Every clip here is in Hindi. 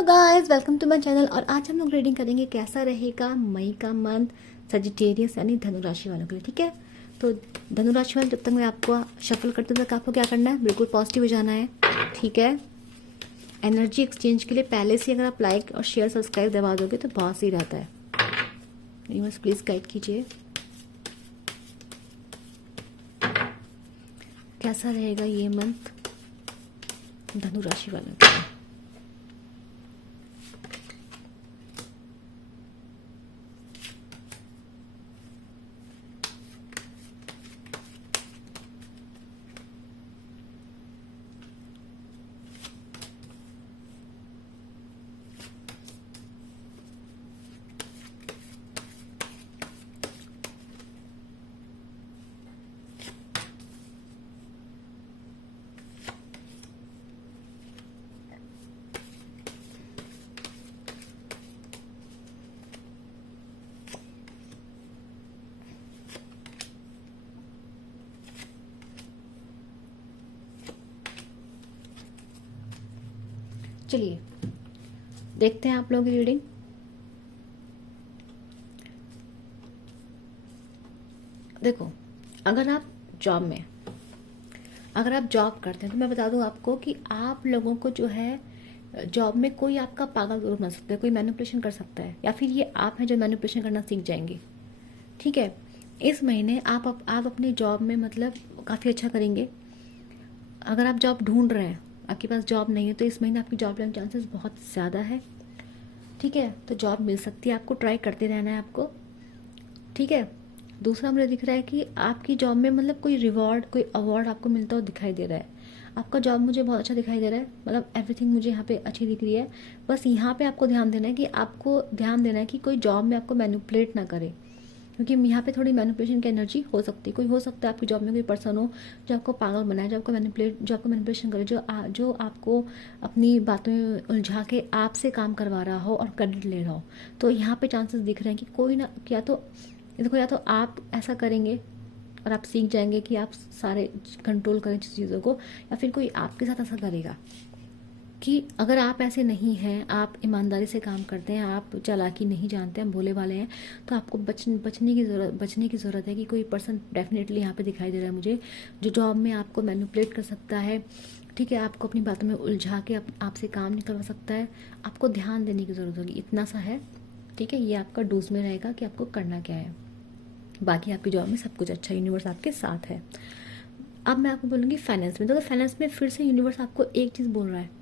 Hello guys, welcome to my channel. और आज हम लोग रीडिंग करेंगे कैसा रहेगा मई का मंथ सजिटेरियस यानी धनु राशि वालों के लिए। ठीक है, तो धनु राशि वाले, जब तक मैं आपको शफल करते तक आपको क्या करना है, बिल्कुल पॉजिटिव हो जाना है। ठीक है, एनर्जी एक्सचेंज के लिए पहले से अगर आप लाइक और शेयर सब्सक्राइब दबा दोगे तो बहुत सही रहता है। यूनिवर्स प्लीज गाइड कीजिए कैसा रहेगा ये मंथ धनु राशि वालों के लिए। चलिए देखते हैं आप लोगों की रीडिंग। देखो, अगर आप जॉब करते हैं तो मैं बता दूं आपको कि आप लोगों को जो है जॉब में कोई आपका पागल जरूर बना सकता है, कोई मैनिपुलेशन कर सकता है, या फिर ये आप हैं जो मैनिपुलेशन करना सीख जाएंगे। ठीक है, इस महीने आप अपनी जॉब में मतलब काफ़ी अच्छा करेंगे। अगर आप जॉब ढूंढ रहे हैं, आपके पास जॉब नहीं है, तो इस महीने आपकी जॉब लगने के चांसेस बहुत ज़्यादा है। ठीक है, तो जॉब मिल सकती है आपको, ट्राई करते रहना है आपको। ठीक है, दूसरा मुझे दिख रहा है कि आपकी जॉब में मतलब कोई रिवॉर्ड, कोई अवार्ड आपको मिलता हुआ दिखाई दे रहा है। आपका जॉब मुझे बहुत अच्छा दिखाई दे रहा है, मतलब एवरीथिंग मुझे यहाँ पे अच्छी दिख रही है। बस यहाँ पे आपको ध्यान देना है कि कोई जॉब में आपको मैनिपुलेट ना करे, क्योंकि यहाँ पे थोड़ी मैनिपुलेशन की एनर्जी हो सकती है। कोई हो सकता है आपकी जॉब में कोई पर्सन हो जो आपको पागल बनाए, जो आपको मैनिपुलेशन करे, जो आपको अपनी बातों में उलझा के आपसे काम करवा रहा हो और क्रेडिट ले रहा हो। तो यहाँ पे चांसेस दिख रहे हैं कि कोई ना, या तो आप ऐसा करेंगे और आप सीख जाएंगे कि आप सारे कंट्रोल करें चीज़ों को, या फिर कोई आपके साथ ऐसा करेगा कि अगर आप ऐसे नहीं हैं, आप ईमानदारी से काम करते हैं, आप चालाकी नहीं जानते हैं, भोले वाले हैं, तो आपको बचने की ज़रूरत है कि कोई पर्सन डेफिनेटली यहाँ पे दिखाई दे रहा है मुझे, जो जॉब में आपको मैनिपुलेट कर सकता है। ठीक है, आपको अपनी बातों में उलझा के आपसे काम निकलवा सकता है। आपको ध्यान देने की ज़रूरत होगी, इतना सा है। ठीक है, ये आपका डूज में रहेगा कि आपको करना क्या है। बाकी आपकी जॉब में सब कुछ अच्छा, यूनिवर्स आपके साथ है। अब मैं आपको बोलूँगी फाइनेंस में, तो फाइनेंस में फिर से यूनिवर्स आपको एक चीज़ बोल रहा है।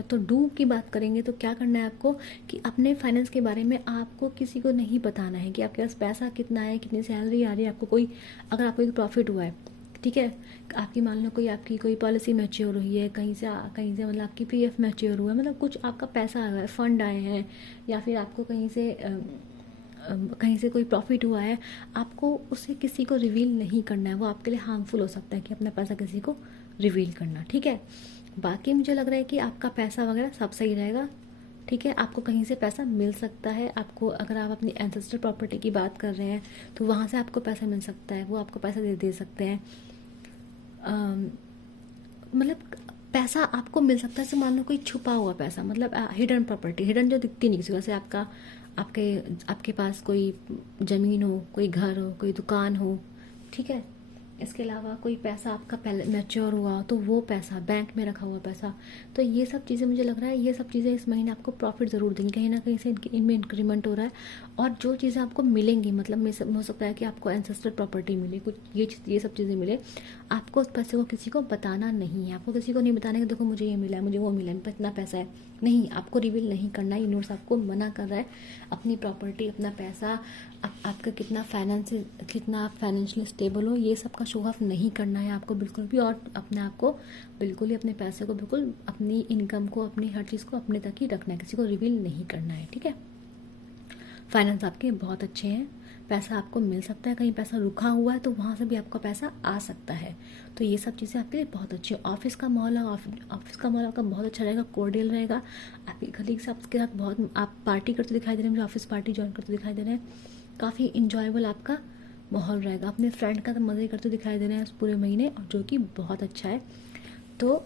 तो डू की बात करेंगे तो क्या करना है आपको कि अपने फाइनेंस के बारे में आपको किसी को नहीं बताना है कि आपके पास पैसा कितना है, कितनी सैलरी आ रही है आपको। अगर आपको कोई प्रॉफिट हुआ है, ठीक है, आपकी मान लो आपकी कोई पॉलिसी मैच्योर हुई है कहीं से मतलब आपकी पीएफ मैच्योर हुआ है, मतलब कुछ आपका पैसा आया है, फंड आए हैं, या फिर आपको कहीं से कोई प्रॉफिट हुआ है, आपको उसे किसी को रिवील नहीं करना है। वो आपके लिए हार्मफुल हो सकता है कि अपना पैसा किसी को रिवील करना। ठीक है, बाकी मुझे लग रहा है कि आपका पैसा वगैरह सब सही रहेगा। ठीक है, आपको कहीं से पैसा मिल सकता है। आपको, अगर आप अपनी एंसेस्टर प्रॉपर्टी की बात कर रहे हैं तो वहाँ से आपको पैसा मिल सकता है, वो आपको पैसा दे सकते हैं। मतलब पैसा आपको मिल सकता है, जैसे मान लो कोई छुपा हुआ पैसा, मतलब हिडन प्रॉपर्टी, हिडन जो दिखती नहीं किसी को, जैसे आपके आपके पास कोई ज़मीन हो, कोई घर हो, कोई दुकान हो। ठीक है, इसके अलावा कोई पैसा आपका पहले मैच्योर हुआ तो वो पैसा, बैंक में रखा हुआ पैसा, तो ये सब चीज़ें मुझे लग रहा है, ये सब चीज़ें इस महीने आपको प्रॉफिट ज़रूर देंगी, कहीं ना कहीं से इनमें इंक्रीमेंट हो रहा है। और जो चीज़ें आपको मिलेंगी, मतलब हो सकता है कि आपको एंसेस्टर प्रॉपर्टी मिले, कुछ ये सब चीज़ें मिले, आपको उस पैसे को किसी को बताना नहीं है। आपको किसी को नहीं बताना कि देखो मुझे ये मिला है, मुझे वो मिला है, इतना पैसा है, नहीं, आपको रिवील नहीं करना है। यूनिवर्स आपको मना कर रहा है अपनी प्रॉपर्टी, अपना पैसा, आपका कितना आप फाइनेंशियली स्टेबल हो, ये सब का शो ऑफ नहीं करना है आपको बिल्कुल भी। और अपने आप को बिल्कुल ही, अपने पैसे को बिल्कुल, अपनी इनकम को, अपनी हर चीज़ को अपने तक ही रखना है, किसी को रिवील नहीं करना है। ठीक है, फाइनेंस आपके बहुत अच्छे हैं, पैसा आपको मिल सकता है, कहीं पैसा रुका हुआ है तो वहाँ से भी आपका पैसा आ सकता है। तो ये सब चीज़ें आपके लिए बहुत अच्छी है। ऑफिस का माहौल आपका बहुत अच्छा रहेगा, कोर्डियल रहेगा। आपके कलीग्स आपके साथ बहुत, आप पार्टी करते दिखाई दे रहे हैं, मुझे ऑफिस पार्टी ज्वाइन करते दिखाई दे रहे हैं, काफ़ी इंजॉयबल आपका माहौल रहेगा। अपने फ्रेंड का तो मज़े करते दिखाई दे रहे हैं इस पूरे महीने, और जो कि बहुत अच्छा है। तो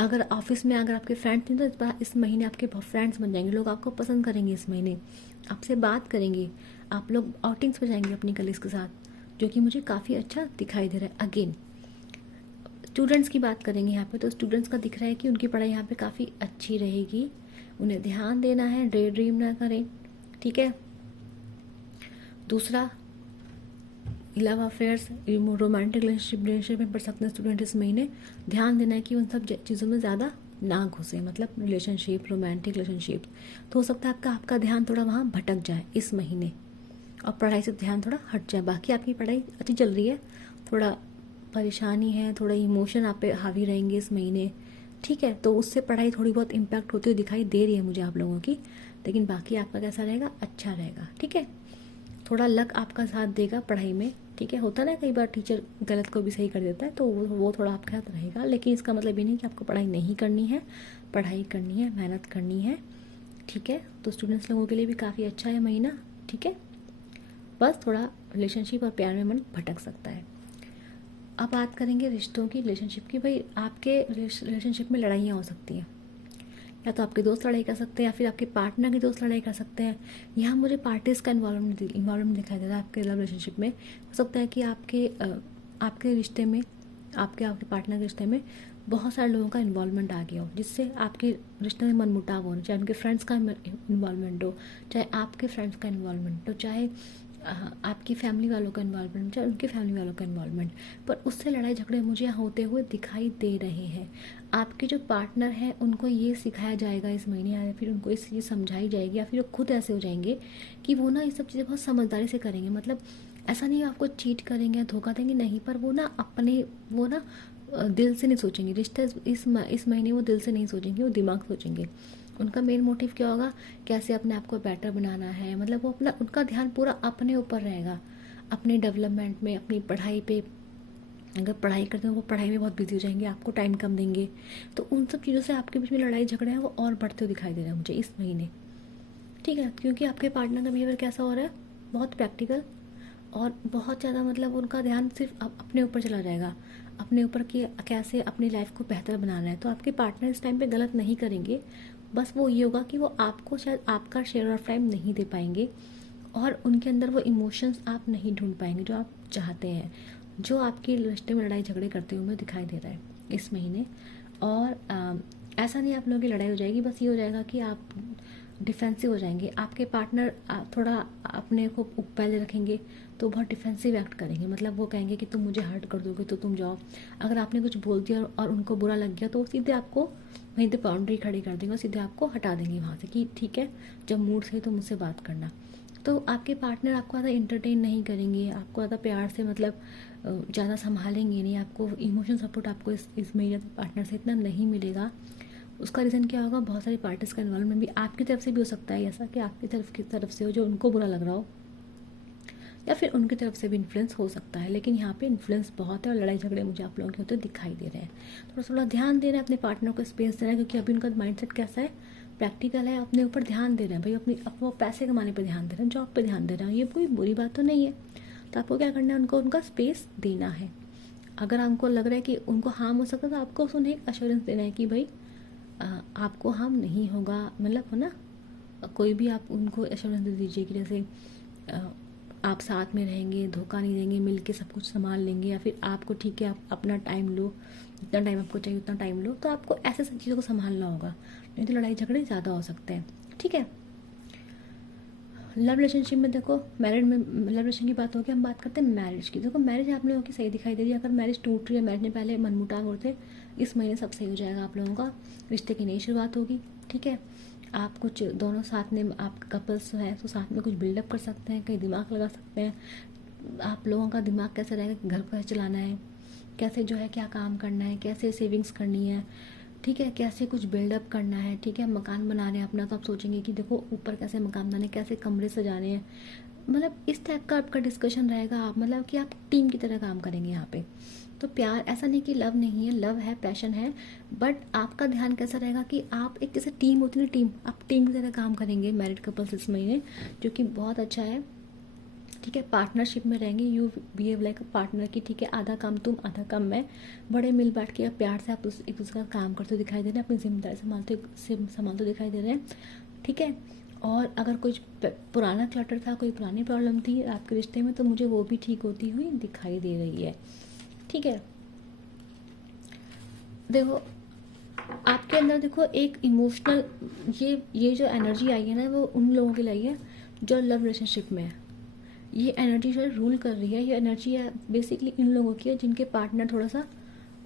अगर ऑफिस में अगर आपके फ्रेंड्स नहीं तो इस महीने आपके फ्रेंड्स बन जाएंगे, लोग आपको पसंद करेंगे, इस महीने आपसे बात करेंगे, आप लोग आउटिंग्स पे जाएंगे अपनी कलीग्स के साथ, जो कि मुझे काफ़ी अच्छा दिखाई दे रहा है। अगेन स्टूडेंट्स की बात करेंगे यहाँ पे, तो स्टूडेंट्स का दिख रहा है कि उनकी पढ़ाई यहाँ पे काफ़ी अच्छी रहेगी, उन्हें ध्यान देना है, डे ड्रीम ना करें, ठीक है। दूसरा, लव अफेयर्स, रोमांटिक रिलेशनशिप में पढ़ सकते हैं स्टूडेंट इस महीने, ध्यान देना है कि उन सब चीज़ों में ज़्यादा ना घुसे, मतलब रिलेशनशिप, रोमांटिक रिलेशनशिप, तो हो सकता है आपका ध्यान थोड़ा वहाँ भटक जाए इस महीने और पढ़ाई से ध्यान थोड़ा हट जाए। बाकी आपकी पढ़ाई अच्छी चल रही है, थोड़ा परेशानी है, थोड़ा इमोशन आप पे हावी रहेंगे इस महीने, ठीक है, तो उससे पढ़ाई थोड़ी बहुत इम्पैक्ट होती हुई दिखाई दे रही है मुझे आप लोगों की, लेकिन बाकी आपका कैसा रहेगा, अच्छा रहेगा, ठीक है। थोड़ा लक आपका साथ देगा पढ़ाई में, ठीक है, होता ना कई बार टीचर गलत को भी सही कर देता है, तो वो थोड़ा आपके साथ रहेगा, लेकिन इसका मतलब ये नहीं कि आपको पढ़ाई नहीं करनी है, पढ़ाई करनी है, मेहनत करनी है, ठीक है। तो स्टूडेंट्स लोगों के लिए भी काफ़ी अच्छा है महीना, ठीक है, बस थोड़ा रिलेशनशिप और प्यार में मन भटक सकता है। अब बात करेंगे रिश्तों की, रिलेशनशिप की। भाई आपके रिलेशनशिप में लड़ाइयाँ हो सकती हैं, या तो आपके दोस्त लड़ाई कर सकते हैं या फिर आपके पार्टनर के दोस्त लड़ाई कर सकते हैं। यहाँ मुझे पार्टीज का इन्वॉल्वमेंट दिखाई दे रहा है आपके लव रिलेशनशिप में। हो सकता है कि आपके रिश्ते में, आपके पार्टनर के रिश्ते में बहुत सारे लोगों का इन्वॉल्वमेंट आ गया हो, जिससे आपके रिश्ते में मनमुटाव हो, चाहे उनके फ्रेंड्स का इन्वॉल्वमेंट हो, चाहे आपके फ्रेंड्स का इन्वॉल्वमेंट हो, चाहे आपकी फैमिली वालों का इन्वॉल्वमेंट, चाहे उनकी फैमिली वालों का इन्वॉल्वमेंट, पर उससे लड़ाई झगड़े मुझे यहाँ होते हुए दिखाई दे रहे हैं। आपके जो पार्टनर हैं उनको ये सिखाया जाएगा इस महीने, या फिर उनको इस चीज़ समझाई जाएगी, या फिर वो खुद ऐसे हो जाएंगे कि वो ना ये सब चीज़ें बहुत समझदारी से करेंगे। मतलब ऐसा नहीं आपको चीट करेंगे, धोखा देंगे, नहीं, पर वो ना दिल से नहीं सोचेंगे रिश्ते, इस महीने वो दिल से नहीं सोचेंगे, वो दिमाग सोचेंगे। उनका मेन मोटिव क्या होगा, कैसे अपने आप को बेटर बनाना है, मतलब वो उनका ध्यान पूरा अपने ऊपर रहेगा, अपने डेवलपमेंट में, अपनी पढ़ाई पे। अगर पढ़ाई करते हैं वो पढ़ाई में बहुत बिजी हो जाएंगे, आपको टाइम कम देंगे, तो उन सब चीज़ों से आपके बीच में लड़ाई झगड़े हैं वो और बढ़ते हुए दिखाई दे रहे हैं मुझे इस महीने, ठीक है, क्योंकि आपके पार्टनर का बिहेवियर कैसा हो रहा है, बहुत प्रैक्टिकल और बहुत ज़्यादा, मतलब उनका ध्यान सिर्फ अपने ऊपर चला जाएगा, अपने ऊपर कि कैसे अपनी लाइफ को बेहतर बनाना है। तो आपके पार्टनर इस टाइम पे गलत नहीं करेंगे, बस वो ये होगा कि वो आपको शायद आपका शेयर ऑफ टाइम नहीं दे पाएंगे, और उनके अंदर वो इमोशंस आप नहीं ढूंढ पाएंगे जो आप चाहते हैं, जो आपके रिश्ते में लड़ाई झगड़े करते हुए दिखाई दे रहा है इस महीने। और ऐसा नहीं आप लोगों की लड़ाई हो जाएगी, बस ये हो जाएगा कि आप डिफेंसिव हो जाएंगे, आपके पार्टनर थोड़ा अपने को पहले रखेंगे, तो बहुत डिफेंसिव एक्ट करेंगे, मतलब वो कहेंगे कि तुम मुझे हर्ट कर दोगे तो तुम जाओ। अगर आपने कुछ बोल दिया और उनको बुरा लग गया तो वो सीधे आपको वहीं पे बाउंड्री खड़ी कर देंगे, सीधे आपको हटा देंगे वहाँ से कि ठीक है, जब मूड से तो मुझसे बात करना। तो आपके पार्टनर आपको ज़्यादा इंटरटेन नहीं करेंगे, आपको ज़्यादा प्यार से, मतलब ज़्यादा संभालेंगे नहीं, आपको इमोशनल सपोर्ट आपको इस महीने पार्टनर से इतना नहीं मिलेगा। उसका रीज़न क्या होगा, बहुत सारी पार्टीज का इन्वॉल्वमेंट भी आपकी तरफ से भी हो सकता है, ऐसा कि आपकी तरफ से हो जो उनको बुरा लग रहा हो, या फिर उनकी तरफ से भी इन्फ्लुएंस हो सकता है, लेकिन यहाँ पे इन्फ्लुएंस बहुत है और लड़ाई झगड़े मुझे आप लोगों के होते दिखाई दे रहे हैं। थोड़ा ध्यान देना है, अपने पार्टनर को स्पेस देना है, क्योंकि अभी उनका माइंडसेट कैसा है, प्रैक्टिकल है, अपने ऊपर ध्यान दे रहे हैं भाई, वो पैसे कमाने पर ध्यान दे रहे हैं, जॉब पर ध्यान दे रहे हैं, ये कोई बुरी बात तो नहीं है। तो आपको क्या करना है, उनको उनका स्पेस देना है। अगर आपको लग रहा है कि उनको हार्म हो सकता है तो आपको उन्हें एक अश्योरेंस देना है कि भाई आपको हार्म नहीं होगा, मतलब है ना, कोई भी आप उनको एश्योरेंस दे दीजिए कि जैसे आप साथ में रहेंगे, धोखा नहीं देंगे, मिल के सब कुछ संभाल लेंगे, या फिर आपको ठीक है आप अपना टाइम लो, जितना टाइम आपको चाहिए उतना टाइम लो, तो आपको ऐसे सब चीज़ों को संभालना होगा, नहीं तो लड़ाई झगड़े ज़्यादा हो सकते हैं, ठीक है। लव रिलेशनशिप में देखो, लव रिलेशन की बात होगी, हम बात करते हैं मैरिज की। देखो मैरिज आप लोगों की सही दिखाई दे रही है, अगर मैरिज टूट रही है, मैरिज में पहले मनमुटाव होते, इस महीने सब सही हो जाएगा आप लोगों का, रिश्ते की नई शुरुआत होगी, ठीक है। आप कुछ दोनों साथ में, आप कपल्स हैं तो साथ में कुछ बिल्डअप कर सकते हैं, कहीं दिमाग लगा सकते हैं। आप लोगों का दिमाग कैसे रहेगा कि घर को कैसे चलाना है, कैसे जो है क्या काम करना है, कैसे सेविंग्स करनी है, ठीक है, कैसे कुछ बिल्डअप करना है, ठीक है, मकान बना रहे हैं अपना, तो आप सोचेंगे कि देखो ऊपर कैसे मकान बनाने, कैसे कमरे सजाने हैं, मतलब इस टाइप का आपका डिस्कशन रहेगा। आप मतलब कि आप टीम की तरह काम करेंगे यहाँ पे। तो प्यार ऐसा नहीं कि लव नहीं है, लव है, पैशन है, बट आपका ध्यान कैसा रहेगा कि आप एक जैसे टीम होती है ना, टीम, आप टीम की तरह काम करेंगे मैरिड कपल्स इस महीने, जो कि बहुत अच्छा है, ठीक है, पार्टनरशिप में रहेंगे, you behave like a partner की, ठीक है, आधा काम तुम आधा काम मैं, बड़े मिल बांट के प्यार से आप एक दूसरे का काम करते दिखाई दे रहे हैं, अपनी जिम्मेदारी संभालते दिखाई दे रहे हैं, ठीक है। और अगर कुछ पुराना क्लटर था, कोई पुरानी प्रॉब्लम थी आपके रिश्ते में, तो मुझे वो भी ठीक होती हुई दिखाई दे रही है, ठीक है। देखो आपके अंदर देखो एक इमोशनल, ये जो एनर्जी आई है ना, वो उन लोगों के लिए है जो लव रिलेशनशिप में है। ये एनर्जी जो रूल कर रही है, ये एनर्जी बेसिकली इन लोगों की है जिनके पार्टनर थोड़ा सा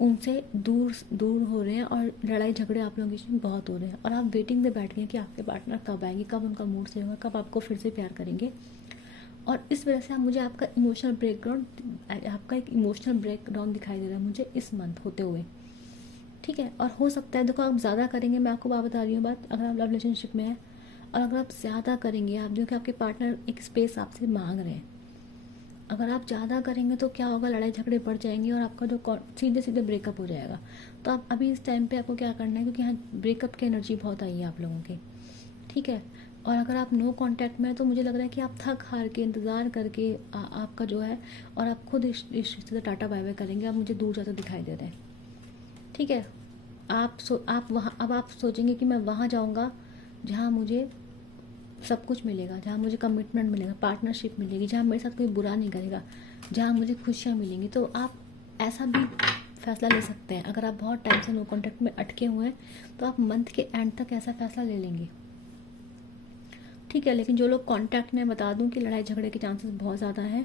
उनसे दूर दूर हो रहे हैं और लड़ाई झगड़े आप लोगों के बीच में बहुत हो रहे हैं, और आप वेटिंग में बैठ गए कि आपके पार्टनर कब आएंगे, कब उनका मूड सही होगा, कब आपको फिर से प्यार करेंगे। और इस वजह से आप मुझे आपका इमोशनल ब्रेकडाउन, आपका एक इमोशनल ब्रेकडाउन दिखाई दे रहा है मुझे इस मंथ होते हुए, ठीक है। और हो सकता है देखो आप ज़्यादा करेंगे, मैं आपको बात बता रही हूँ बात, अगर आप लव रिलेशनशिप में हैं और अगर आप ज़्यादा करेंगे, आप जो कि आपके पार्टनर एक स्पेस आपसे मांग रहे हैं, अगर आप ज़्यादा करेंगे तो क्या होगा, लड़ाई झगड़े बढ़ जाएंगे और आपका जो सीधे सीधे ब्रेकअप हो जाएगा। तो आप अभी इस टाइम पे आपको क्या करना है, क्योंकि यहाँ ब्रेकअप की एनर्जी बहुत आई है आप लोगों की, ठीक है। और अगर आप नो कांटेक्ट में है तो मुझे लग रहा है कि आप थक हार के इंतज़ार करके आपका जो है, और आप खुद इस रिश्ते से टाटा बाय बाय करेंगे, आप मुझे दूर जाते दिखाई दे रहे हैं, ठीक है। आप वहाँ, अब आप सोचेंगे कि मैं वहाँ जाऊँगा जहाँ मुझे सब कुछ मिलेगा, जहाँ मुझे कमिटमेंट मिलेगा, पार्टनरशिप मिलेगी, जहाँ मेरे साथ कोई बुरा नहीं करेगा, जहाँ मुझे खुशियाँ मिलेंगी। तो आप ऐसा भी फैसला ले सकते हैं। अगर आप बहुत टाइम से नो कॉन्टैक्ट में अटके हुए हैं तो आप मंथ के एंड तक ऐसा फैसला ले लेंगे, ठीक है। लेकिन जो लोग कांटेक्ट में, बता दूं कि लड़ाई झगड़े के चांसेस बहुत ज़्यादा हैं,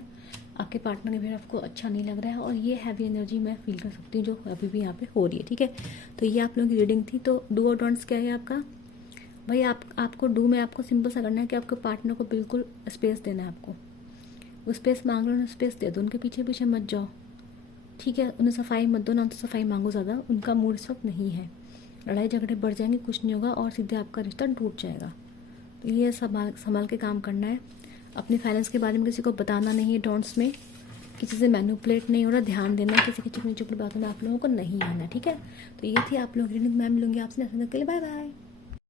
आपके पार्टनर के बिहेव आपको अच्छा नहीं लग रहा है, और ये हैवी एनर्जी मैं फील कर सकती हूँ जो अभी भी यहाँ पे हो रही है, ठीक है। तो ये आप लोगों की रीडिंग थी। तो डू और डोंट्स क्या है आपका भाई, आपको डू में आपको सिंपल सा करना है कि आपके पार्टनर को बिल्कुल स्पेस देना है। आपको वो स्पेस मांग रहे हो, स्पेस दे दो, उनके पीछे पीछे मत जाओ, ठीक है। उन्हें सफाई मत दो, ना तो सफाई मांगो ज़्यादा, उनका मूड इस वक्त नहीं है, लड़ाई झगड़े बढ़ जाएंगे, कुछ नहीं होगा और सीधे आपका रिश्ता टूट जाएगा। तो ये संभाल के काम करना है। अपनी फाइनेंस के बारे में किसी को बताना नहीं है, डोंट्स में किसी से मैनिपुलेट नहीं हो रहा, ध्यान देना, किसी की चिकनी चुपड़ी बातों में आप लोगों को नहीं आना, ठीक है। तो ये थी आप लोग रीडिंग, मैं मिलूंगी आपसे नेक्स्ट वीडियो के लिए, बाय बाय।